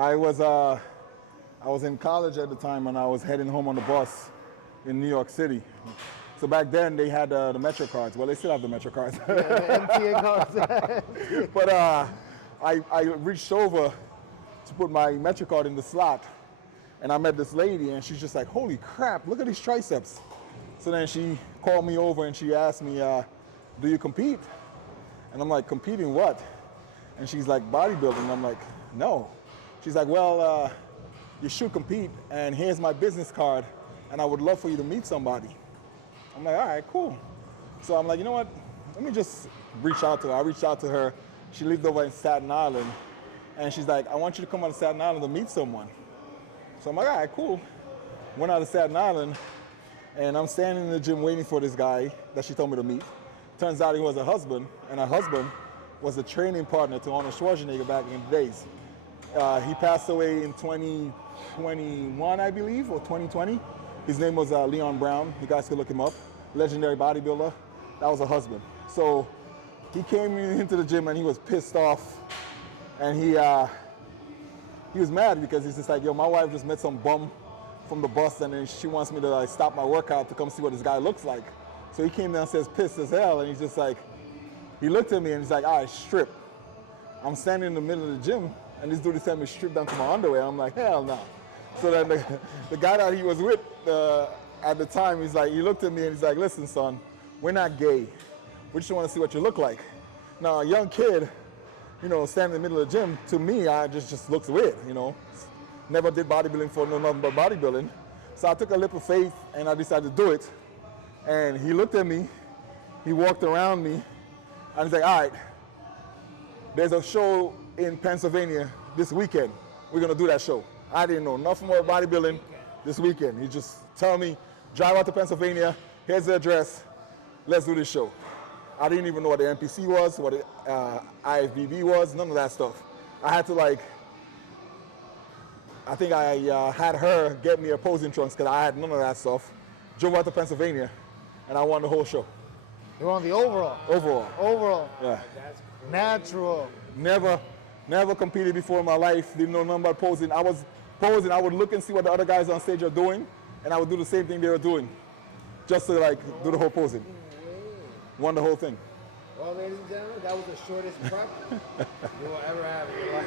I was in college at the time, and I was heading home on the bus in New York City. So back then they had the Metro cards. Well, they still have the Metro cards. Yeah, the MTA cards. But I reached over to put my Metro card in the slot, and I met this lady, and she's just like, "Holy crap! Look at these triceps." So then she called me over and she asked me, "Do you compete?" And I'm like, "Competing what?" And she's like, "Bodybuilding." And I'm like, "No." She's like, "Well, you should compete, and here's my business card, and I would love for you to meet somebody." I'm like, "All right, cool." So I'm like, "You know what? Let me just reach out to her." I reached out to her. She lived over in Staten Island, and she's like, "I want you to come out to Staten Island to meet someone." So I'm like, "All right, cool." Went out to Staten Island, and I'm standing in the gym waiting for this guy that she told me to meet. Turns out he was her husband, and her husband was a training partner to Arnold Schwarzenegger back in the days. He passed away in 2021, I believe, or 2020. His name was Leon Brown. You guys can look him up. Legendary bodybuilder. That was a husband. So he came into the gym and he was pissed off, and he was mad because he's just like, "Yo, my wife just met some bum from the bus, and then she wants me to like stop my workout to come see what this guy looks like." So he came downstairs pissed as hell, and he's just like, he looked at me and he's like, "All right, strip." I'm standing in the middle of the gym, and this dude is telling me to strip down to my underwear. I'm like, hell no. So then the guy that he was with at the time, he's like, he looked at me and he's like, "Listen, son, we're not gay. We just want to see what you look like." Now, a young kid, you know, standing in the middle of the gym, to me, I just looks weird, you know. Never did bodybuilding for nothing but bodybuilding. So I took a leap of faith and I decided to do it. And he looked at me, he walked around me, and he's like, "All right, there's a show in Pennsylvania this weekend. We're gonna do that show." I didn't know nothing about bodybuilding this weekend. He just told me, "Drive out to Pennsylvania, here's the address, let's do this show." I didn't even know what the NPC was, what the IFBB was, none of that stuff. I had to like, I think I had her get me a posing trunks because I had none of that stuff. Drove out to Pennsylvania, and I won the whole show. You won the overall? Overall. Overall. Yeah. That's natural. Never competed before in my life. Didn't know nothing about posing. I was posing. I would look and see what the other guys on stage are doing, and I would do the same thing they were doing, just to like do the whole posing. Won the whole thing. Well, ladies and gentlemen, that was the shortest prep you will ever have in your life.